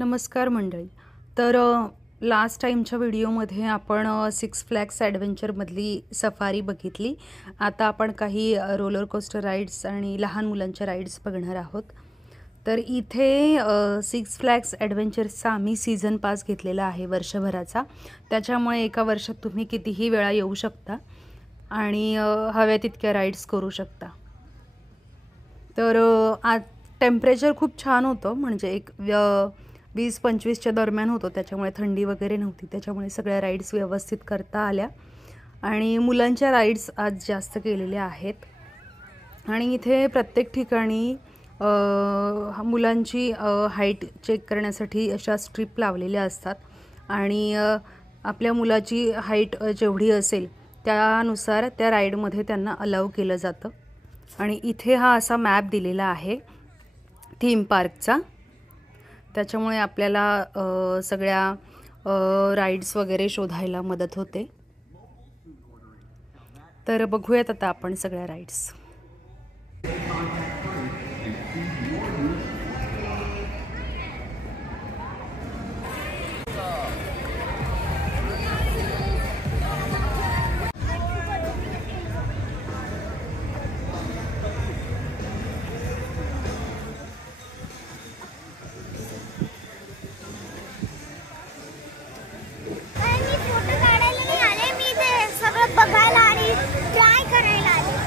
नमस्कार मंडळी. तर लास्ट टाईमच्या व्हिडिओमध्ये आपण सिक्स फ्लॅग्स ॲडव्हेंचरमधली सफारी बघितली. आता आपण काही रोलर कोस्टर राईड्स आणि लहान मुलांच्या राईड्स बघणार आहोत. तर इथे सिक्स फ्लॅग्स ॲडव्हेंचर्सचा आम्ही सीझन पास घेतलेला आहे वर्षभराचा. त्याच्यामुळे एका वर्षात तुम्ही कितीही वेळा येऊ शकता आणि हव्या तितक्या राईड्स करू शकता. तर आज टेम्परेचर खूप छान होतं, म्हणजे एक 20-25च्या दरम्यान होतं. त्याच्यामुळे थंडी वगैरे नव्हती. त्याच्यामुळे सगळ्या राईड्स व्यवस्थित करता आल्या आणि मुलांच्या राईड्स आज जास्त केलेल्या आहेत. आणि इथे प्रत्येक ठिकाणी मुलांची हाईट चेक करण्यासाठी अशा स्ट्रीप लावलेल्या असतात आणि आपल्या मुलाची हाईट जेवढी असेल त्यानुसार त्या राईडमध्ये त्यांना अलाउ केलं जातं. आणि इथे हा असा मॅप दिलेला आहे थीम पार्कचा. त्याच्यामुळे आपल्याला सगळ्या राईड्स वगैरे शोधायला मदत होते. तर बघूयात आता आपण सगळ्या राईड्स. बघायला आणि ट्राय करायला आले.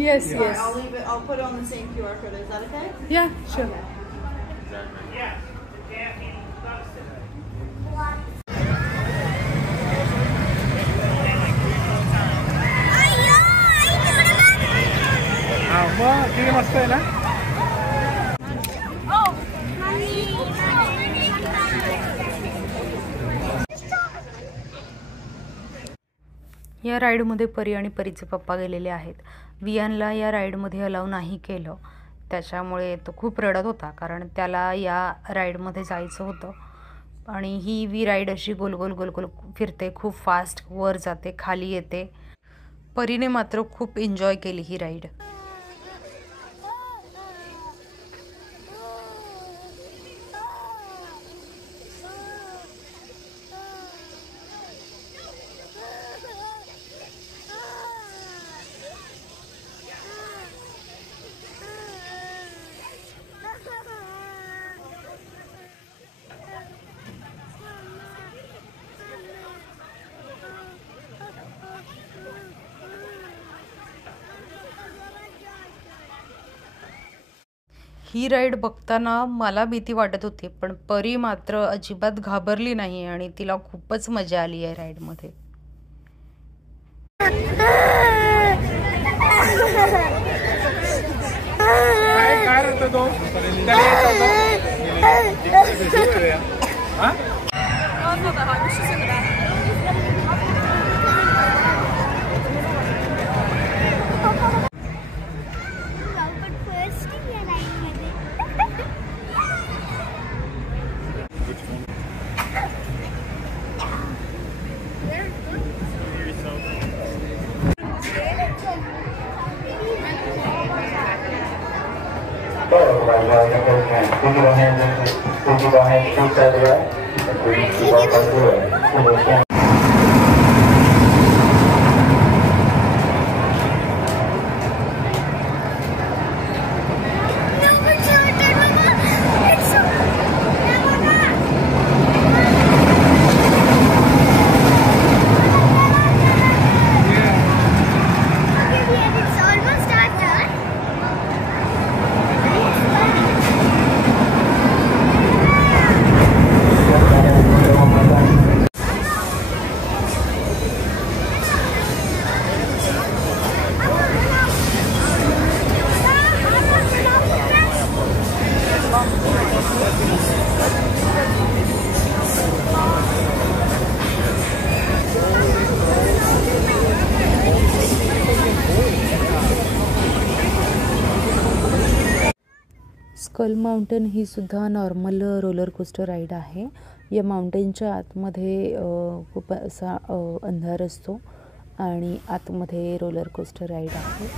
Yes, All right, yes. I'll leave it. I'll put it on the same QR code. Is that okay? Yeah, sure. किती मस्त आहे ना. या राईडमध्ये परी आणि परीचे पप्पा गेलेले आहेत. वियानला या राईडमध्ये अलाउ नाही केलं. त्याच्यामुळे तो खूप रडत होता, कारण त्याला या राईडमध्ये जायचं होतं. आणि ही राईड अशी गोल गोल गोल गोल फिरते, खूप फास्ट वर जाते, खाली येते. परीने मात्र खूप एन्जॉय केली ही राईड. ही राईड बघताना मला भीती वाटत होती, पण परी मात्र अजिबात घाबरली नाही आणि तिला खूपच मजा आली या राईडमध्ये. स्कल माउंटेन ही सुद्धा नॉर्मल रोलर कोस्टर राईड आहे. या माउंटेनच्या आतमध्ये खूप असा अंधार असतो आणि आतमध्ये रोलर कोस्टर राईड आहे.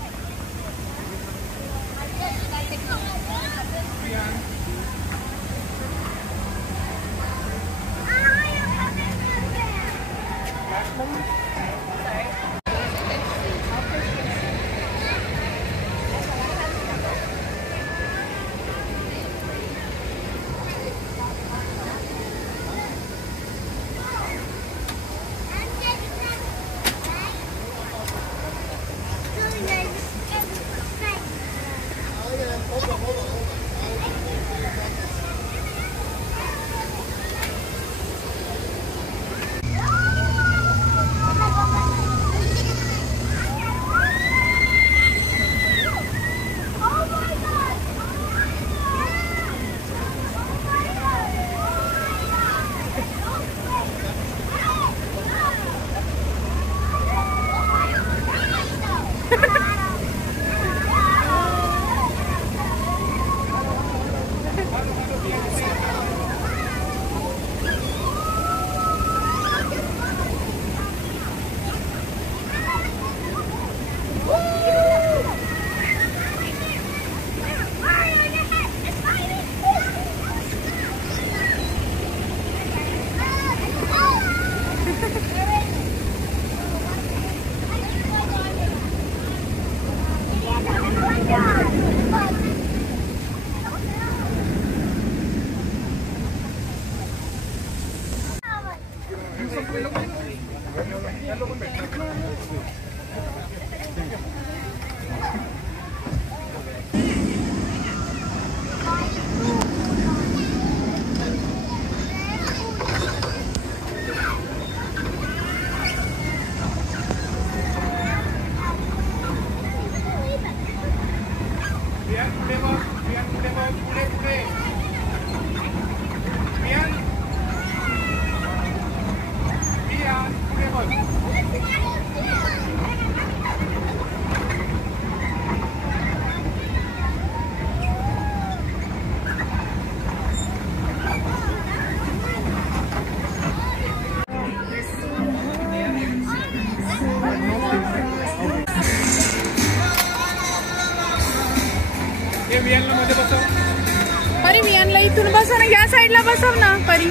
परी वियानला इथून बसव ना, या साईडला बसव ना परी.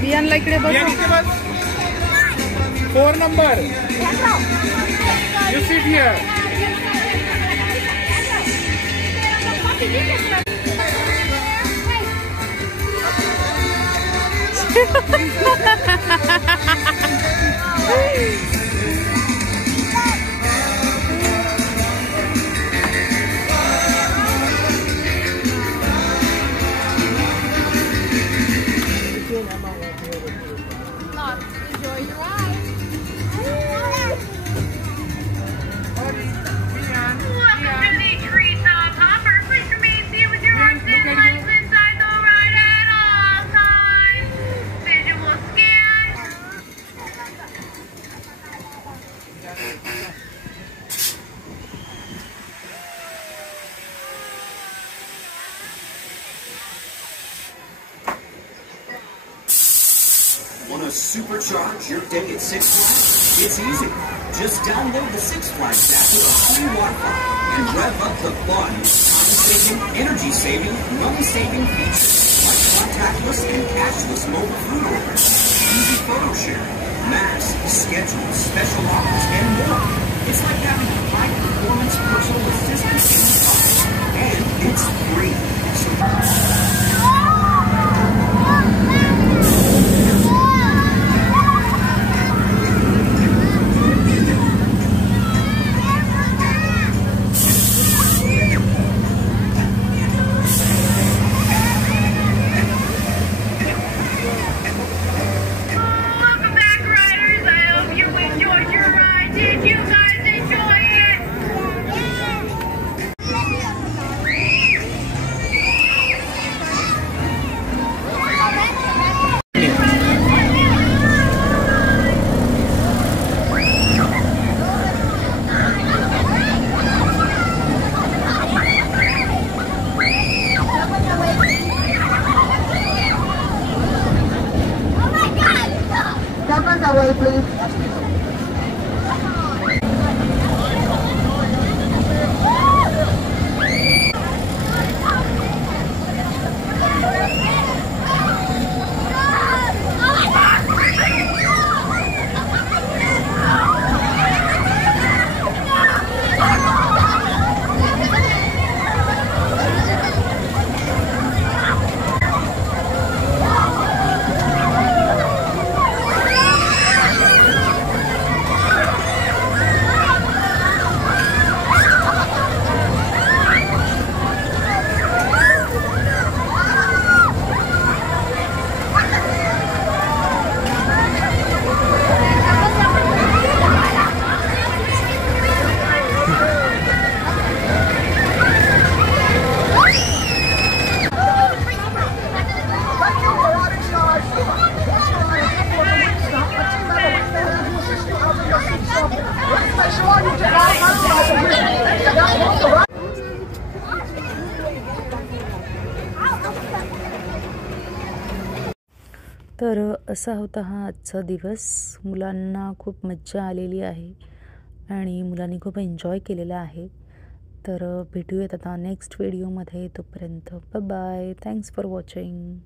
वियानला इकडे बसव. 4 number. You sit here. Want to supercharge your day at Six Flags? It's easy. Just download the Six Flags app with a free Wi-Fi and rev up the fun with time-saving, energy-saving, money-saving features like contactless and cashless mobile food orders, easy photo sharing, maps, schedules, special offers, and more. It's like having a high-performance personal assistant in your pocket, and it's free. तर असा होता हा आजचा दिवस. मुलांना खूप मज्जा आलेली आहे आणि मुलांनी खूप एन्जॉय केलेला आहे. तर भेटूयात आता नेक्स्ट व्हिडिओमध्ये. तोपर्यंत bye bye. Thanks for watching.